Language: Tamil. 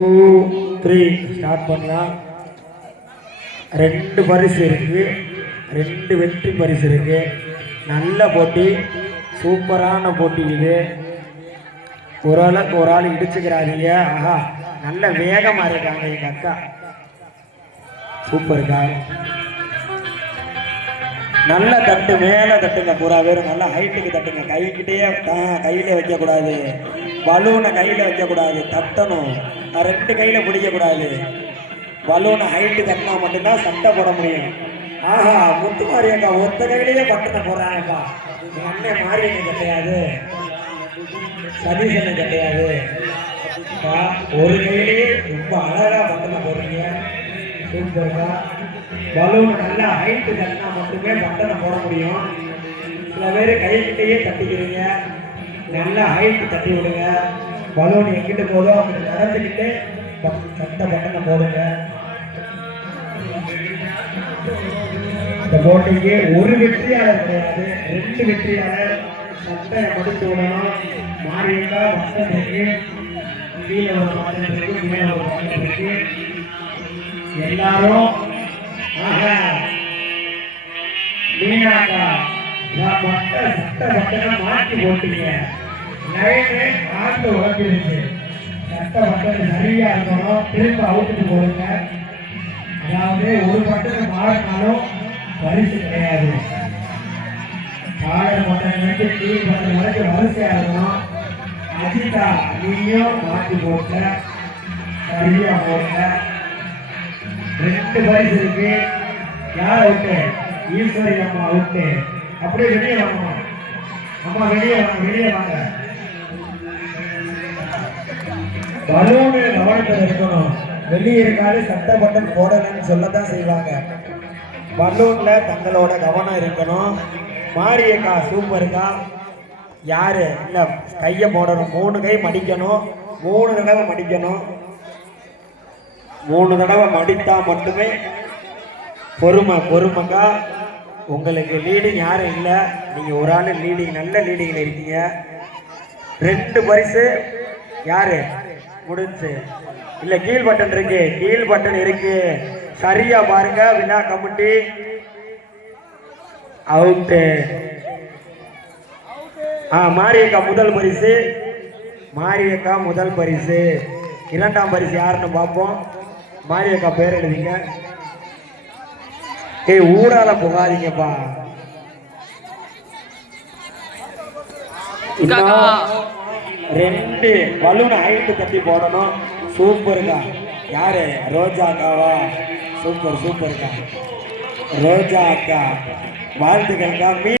2 3 ஸ்டார்ட் பண்ணலாம். 2 பரிசு இருக்கு, 2 வெற்றி பரிசு இருக்கு. நல்ல போட்டி, சூப்பரான போட்டி இது. ஓரளவுக்கு ஒரு ஆள் இடிச்சுக்கிறாதீங்க. ஆஹா, நல்ல வேகமா இருக்காங்க எங்க அக்கா. சூப்பருக்கா. நல்ல தட்டு, மேல தட்டுங்க. பூரா பேரும் நல்ல ஹைட்டுக்கு தட்டுங்க. கைக்கிட்டே கையில வைக்க கூடாது, பலூனை கையில வைக்க கூடாது, தட்டணும். 2 கையில பிடிக்க கூடாது. பலூனை ஹைட்டு தட்டினா மட்டும்தான் சட்டை போட முடியும். ஆஹா, முத்துமாரி அக்கா ஒத்த கையிலேயே பட்டனை போடுறாங்கக்கா. எங்க அண்ணன் மாரியண்ணன் கிடையாது, சதீசன் கிடையாது. ஒரு கையிலேயே ரொம்ப அழகா பட்டனை போடுறீங்க. சூப்பர்க்கா. பலூன் நல்லா ஹைட்டு தட்டினா மட்டுமே பட்டனை போட முடியும். சில பேர் கைக்கிட்டேயே தட்டிக்கிறீங்க. நல்லா ஹைட்டு தட்டி விடுங்க. பலூன் எங்கிட்ட போதோ அவங்க நடந்துக்கிட்டு சட்டை பட்டனை போடுங்க. இந்த போட்டிக்கு ஒரு வெற்றியாளர் கிடையாது, 2 வெற்றியாளர். சட்டை முடித்து விடணும். மாரியக்கா பட்டம் இருக்கு, கீழே ஒரு பட்டம் இருக்கு, மேலே ஒரு பட்டம் இருக்கு. எல்லாரும் மீனாக்கா சட்டை பட்டனை மாற்றி போட்டீங்க. லைனு ஆட்டு உடம்பிருச்சு. சட்டை பட்டன் சரியா இருக்கணும். திரும்ப அவுட்டுக்கு போடுங்க. அதாவது ஒரு பட்டனை மாறினாலும் பரிசு கிடையாது. காலர் பட்டன் வந்து கீழ் பட்டன் வரைக்கும் வரிசையா இருக்கணும். அஜிதா நீயும் மாற்றி போட்ட, சரியா போட்ட. 2 பரிசு இருக்கு. யார் அவுட்டு? ஈஸ்வரி அம்மா அவுட்டு. அப்படியே வெளியே வாங்க அம்மா, வெளியே வாங்க, வெளியே வாங்க. பலூனு கவனத்தில் இருக்கணும். வெளியே இருக்காது சட்டை பட்டன் போடலன்னு சொல்லத்தான் செய்வாங்க. பலூன்ல தங்களோட கவனம் இருக்கணும். மாரியக்கா சூப்பருக்கா. யாரு இல்ல கையை போடணும். 3 கை மடிக்கணும். 3 தடவை மடிக்கணும். 3 தடவை மடித்தா மட்டுமே பொறுமைக்கா. உங்களுக்கு லீடிங் யாரும் இல்லை, நீங்க ஒரு ஆள் லீடிங், நல்ல லீடிங்ல இருக்கீங்க. 2 பரிசு யாரு முடிஞ்சு இல்ல. கீழ் பட்டன் இருக்கு, கீழ் பட்டன் இருக்கு. சரியா பாருங்க. வினா கமிட்டி அவுட்டு. மாரியக்கா முதல் பரிசு. மாரியக்கா முதல் பரிசு. 2ஆம் பரிசு யாருன்னு பார்ப்போம். மாரியக்கா பேர் எழுதிங்க. ஊடால போகாதீங்கப்பா. இன்னும் 2 பலூன் ஹைட்டு தட்டி போடணும். சூப்பருக்கா. யாரு? ரோஜா அக்காவா? சூப்பர் சூப்பருக்கா. ரோஜா அக்கா வாழ்த்துக்கள்க்கா.